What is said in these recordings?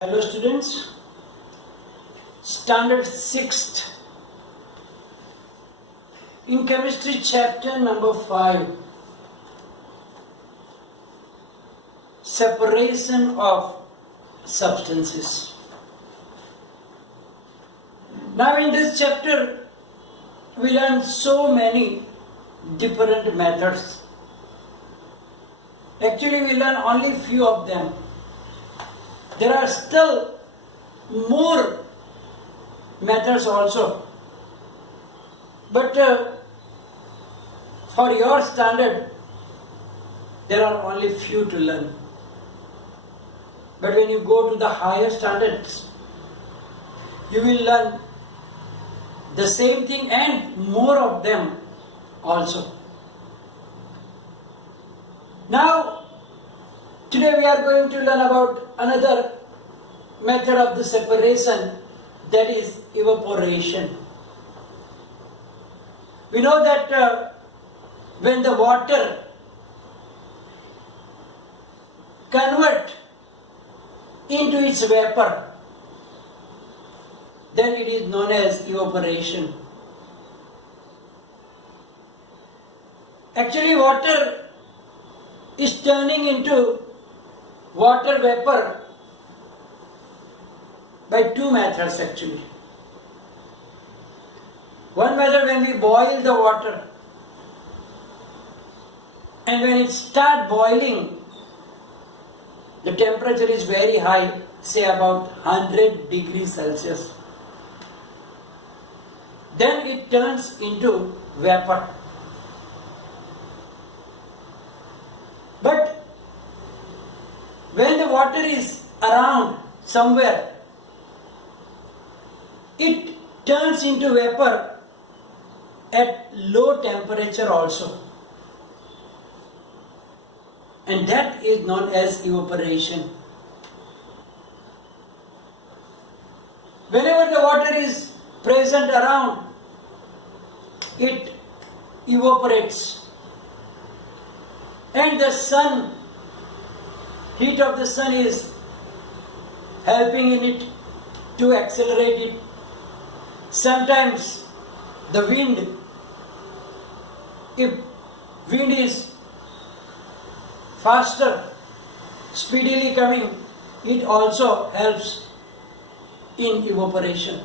Hello students, standard 6th in chemistry chapter number 5, separation of substances. Now in this chapter we learn so many different methods. Actually we learn only few of them. There are still more methods also. But for your standard, there are only few to learn. But when you go to the higher standards, you will learn the same thing and more of them also. Now, today we are going to learn about another method of the separation, that is evaporation. We know that when the water convert into its vapor, then it is known as evaporation. Actually, water is turning into water vapor by two methods actually. One method, when we boil the water, and when it starts boiling, the temperature is very high, say about 100 degrees Celsius. Then it turns into vapor. But when the water is around somewhere, it turns into vapor at low temperature also. And that is known as evaporation. Whenever the water is present around, it evaporates. And the sun, heat of the sun is helping in it to accelerate it. Sometimes the wind, if wind is faster, speedily coming, it also helps in evaporation.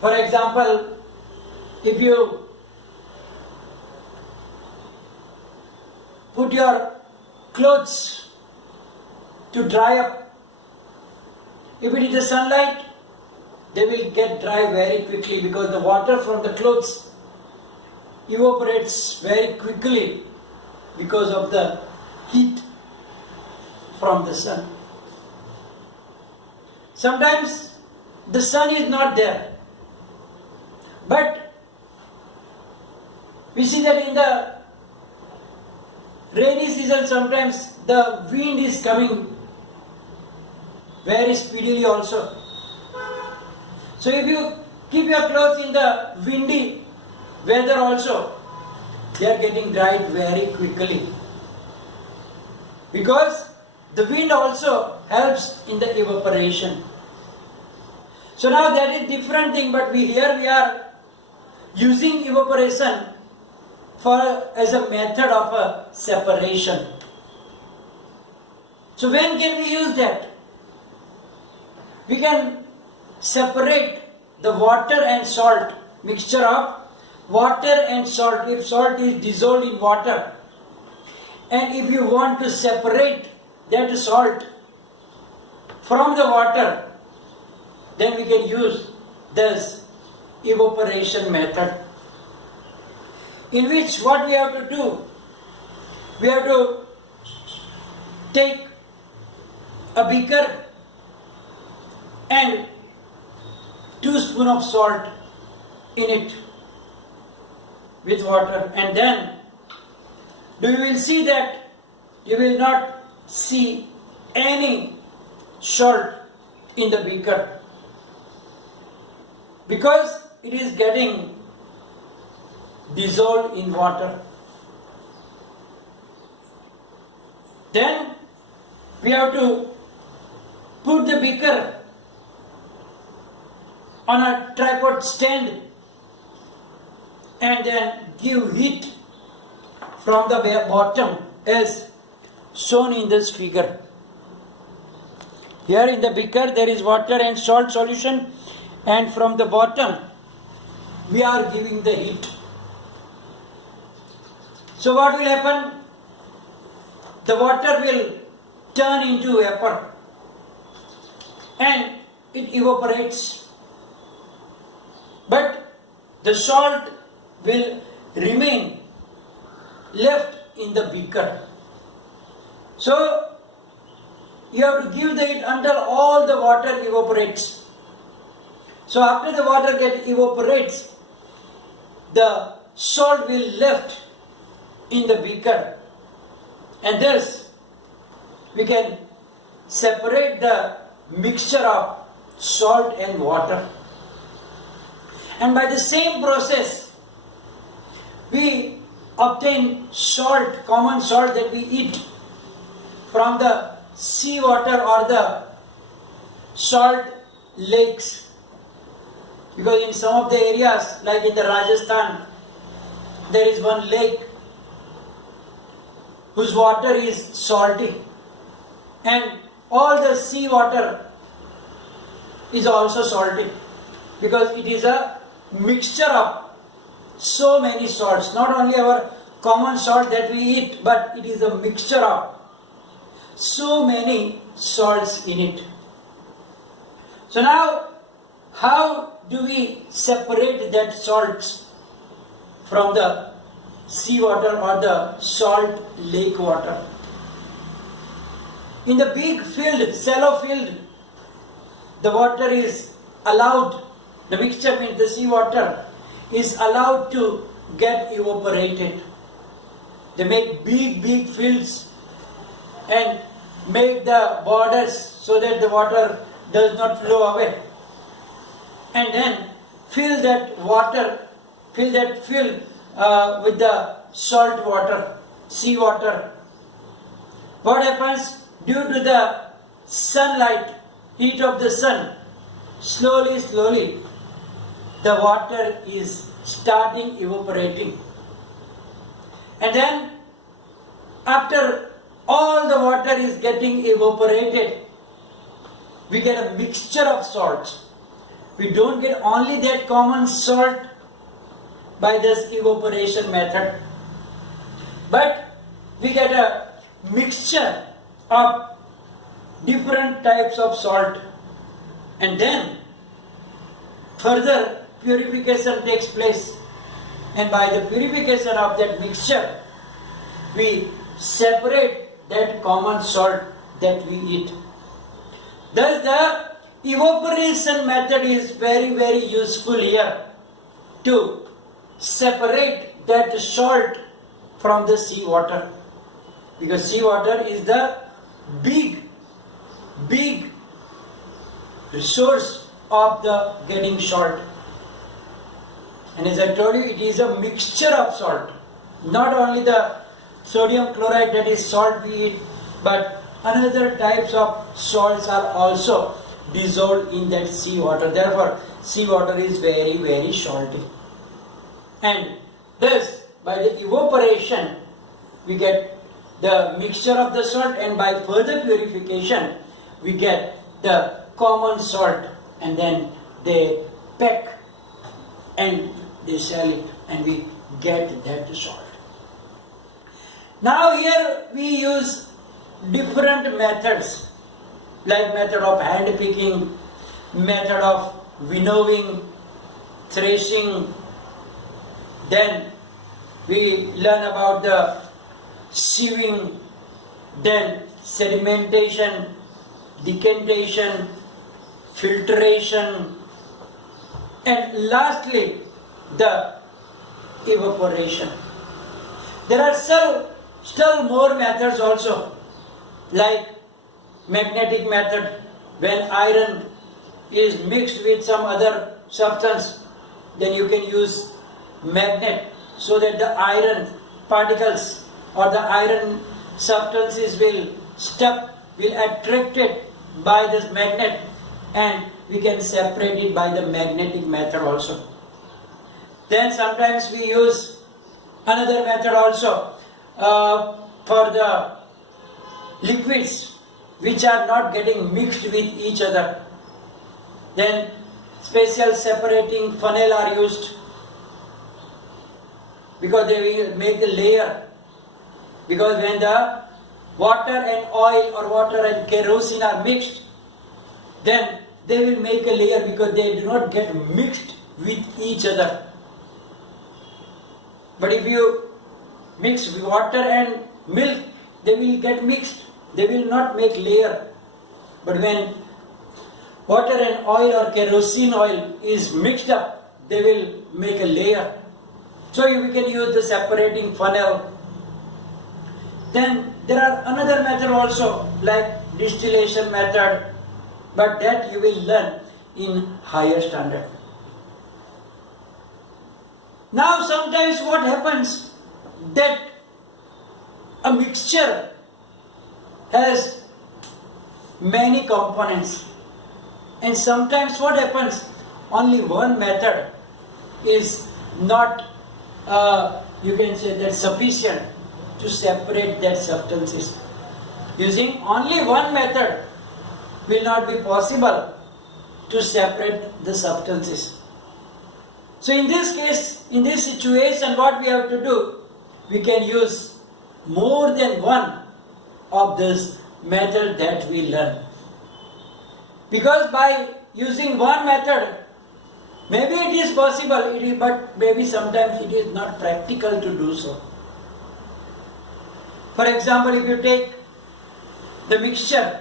For example, if you put your clothes to dry up, if it is the sunlight, they will get dry very quickly because the water from the clothes evaporates very quickly because of the heat from the sun. Sometimes the sun is not there, but we see that in the rainy season sometimes the wind is coming very speedily also. So if you keep your clothes in the windy weather also, they are getting dried very quickly. Because the wind also helps in the evaporation. So now that is different thing, but we are using evaporation as a method of a separation. So when can we use that? We can separate the water and salt, mixture of water and salt. If salt is dissolved in water, and if you want to separate that salt from the water, then we can use this evaporation method, in which what we have to do, we have to take a beaker and 2 spoons of salt in it with water, and then you will see that you will not see any salt in the beaker because it is getting dissolved in water. Then we have to put the beaker on a tripod stand and then give heat from the bottom as shown in this figure. Here in the beaker there is water and salt solution, and from the bottom we are giving the heat. So what will happen? The water will turn into vapor and it evaporates. But the salt will remain left in the beaker. So you have to give the heat until all the water evaporates. So after the water evaporates, the salt will left in the beaker, and thus we can separate the mixture of salt and water. And by the same process, we obtain salt, common salt that we eat from the sea water or the salt lakes. Because in some of the areas, like in the Rajasthan, there is one lake whose water is salty, and all the sea water is also salty, because it is a mixture of so many salts. Not only our common salt that we eat, but it is a mixture of so many salts in it. So now, how do we separate that salts from the sea water or the salt lake water? In the big field, shallow field, the water is allowed, the mixture means the sea water is allowed to get evaporated. They make big fields and make the borders so that the water does not flow away, and then fill that water, fill that field with the salt water, sea water. What happens? Due to the sunlight, heat of the sun, slowly the water is starting evaporating. And then after all the water is getting evaporated, we get a mixture of salts. We don't get only that common salt by this evaporation method, but we get a mixture of different types of salt, and then further purification takes place, and by the purification of that mixture we separate that common salt that we eat. Thus the evaporation method is very useful here to separate that salt from the sea water, because sea water is the big source of the getting salt. And as I told you, it is a mixture of salt, not only the sodium chloride that is salt we eat, but another types of salts are also dissolved in that sea water. Therefore sea water is very salty, and thus by the evaporation we get the mixture of the salt, and by further purification we get the common salt, and then they pack and they sell it, and we get that salt. Now here we use different methods, like method of hand picking, method of winnowing, threshing. Then we learn about the sieving, then sedimentation, decantation, filtration, and lastly the evaporation. There are still more methods also, like magnetic method, when iron is mixed with some other substance, then you can use magnet so that the iron particles or the iron substances will attract it by this magnet, and we can separate it by the magnetic method also. Then sometimes we use another method also for the liquids which are not getting mixed with each other. Then special separating funnel are used, because they will make the layer. Because when the water and oil or water and kerosene are mixed, then they will make a layer because they do not get mixed with each other. But if you mix water and milk, they will get mixed. They will not make layer. But when water and oil or kerosene oil is mixed up, they will make a layer. So we can use the separating funnel. Then there are another method also, like distillation method, but that you will learn in higher standard. Now sometimes what happens, that a mixture has many components, and sometimes what happens, only one method is not you can say that sufficient to separate that substances. Using only one method will not be possible to separate the substances. So in this case, in this situation, what we have to do, we can use more than one of this method that we learn. Because by using one method, maybe it is possible, but maybe sometimes it is not practical to do so. For example, if you take the mixture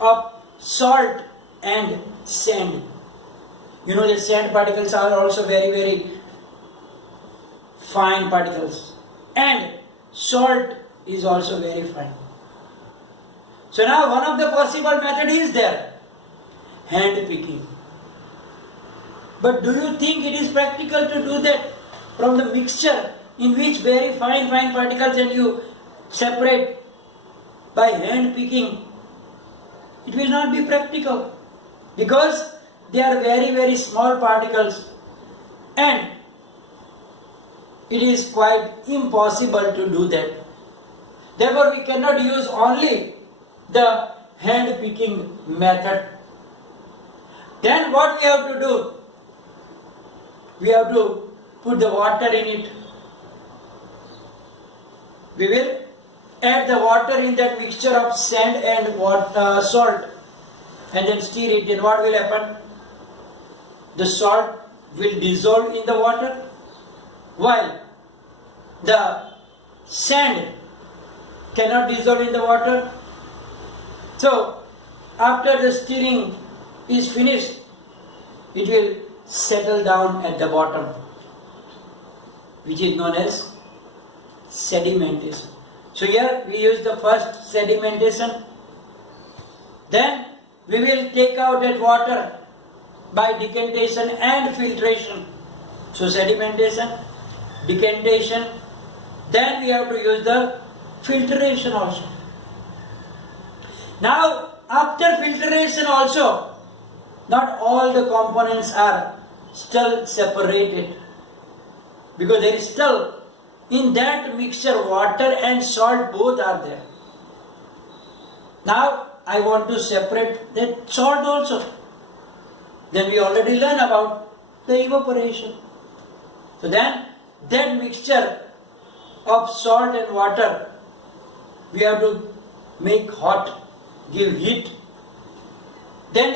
of salt and sand, you know the sand particles are also very, very fine particles, and salt is also very fine. So now one of the possible method is there, hand picking. But do you think it is practical to do that from the mixture in which very fine particles and you separate by hand picking? It will not be practical, because they are very, very small particles, and it is quite impossible to do that. Therefore, we cannot use only the hand picking method. Then what we have to do? We have to put the water in it. We will add the water in that mixture of sand and salt, and then stir it. Then what will happen? The salt will dissolve in the water, while the sand cannot dissolve in the water. So after the stirring is finished, it will settle down at the bottom, which is known as sedimentation. So here we use the first sedimentation. Then we will take out that water by decantation and filtration. So sedimentation, decantation, then we have to use the filtration also. Now after filtration also, not all the components are still separated, because there is still in that mixture water and salt both are there. Now I want to separate that salt also. Then we already learned about the evaporation. So then that mixture of salt and water we have to make hot, give heat. Then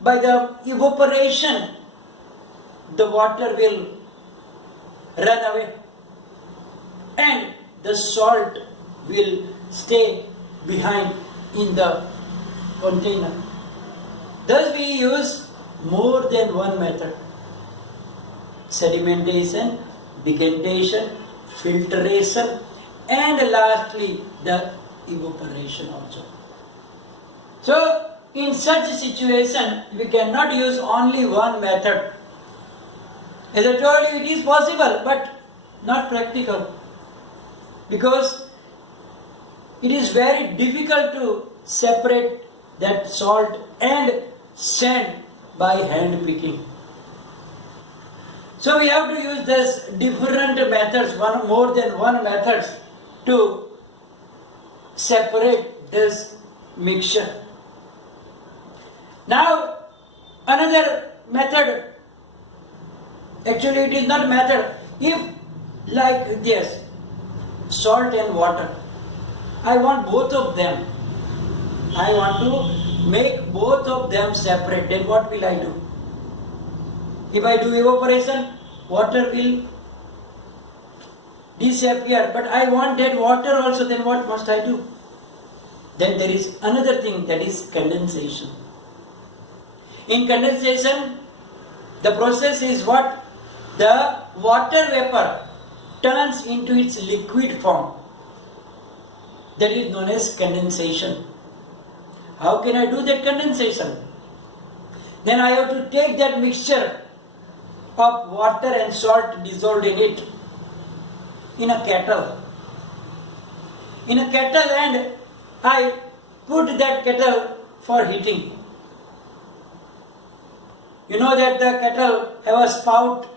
by the evaporation, the water will run away, and the salt will stay behind in the container. Thus we use more than one method: sedimentation, decantation, filtration, and lastly the evaporation also. So in such a situation, we cannot use only one method. As I told you, it is possible, but not practical, because it is very difficult to separate that salt and sand by hand picking. So we have to use this different methods, one more than one methods to separate this mixture. Now another method, actually it is not method, if like this, salt and water, I want both of them, I want to make both of them separate, then what will I do? If I do evaporation, water will disappear, but I want that water also, then what must I do? Then there is another thing, that is condensation. In condensation, the process is what? The water vapor turns into its liquid form. That is known as condensation. How can I do that condensation? Then I have to take that mixture of water and salt dissolved in it in a kettle. In a kettle, and I put that kettle for heating. You know that the kettle have a spout,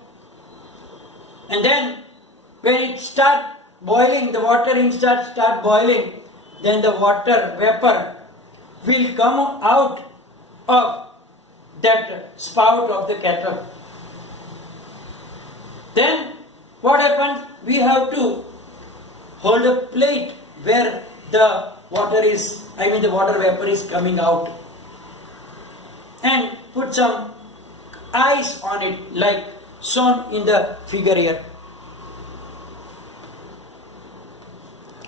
and then when it start boiling, the water inside start boiling, then the water vapor will come out of that spout of the kettle. Then what happens? We have to hold a plate where the water vapor is coming out, and put some ice on it, like shown in the figure here.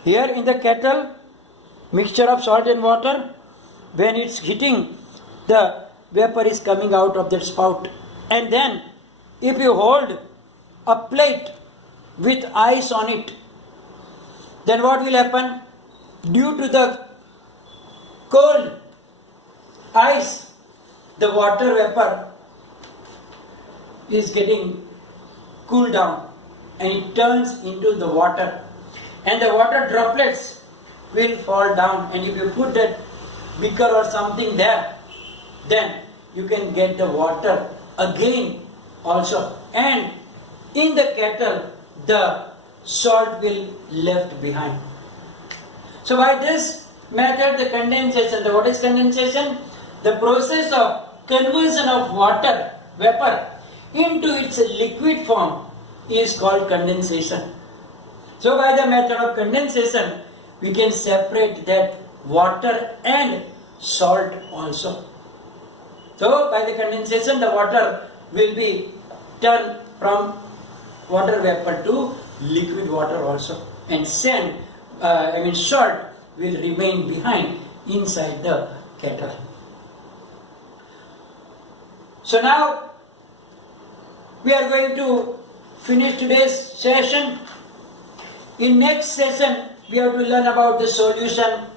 Here in the kettle, mixture of salt and water, when it's heating, the vapor is coming out of that spout. And then if you hold a plate with ice on it, then what will happen? Due to the cold ice, the water vapor is getting cooled down, and it turns into the water, and the water droplets will fall down, and if you put that beaker or something there, then you can get the water again also, and in the kettle the salt will left behind. So by this method, the condensation, what is condensation? The process of conversion of water vapor into its liquid form is called condensation. So by the method of condensation, we can separate that water and salt also. So by the condensation, the water will be turned from water vapor to liquid water also, and salt will remain behind inside the kettle. So now we are going to finish today's session. In next session, we have to learn about the solution,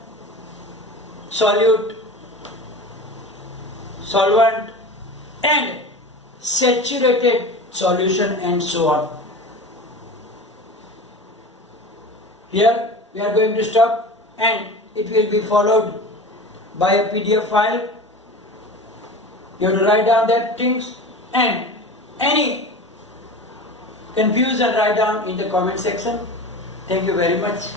solute, solvent, and saturated solution, and so on. Here we are going to stop, and it will be followed by a PDF file. You have to write down that things, and any confusion write down in the comment section. Thank you very much.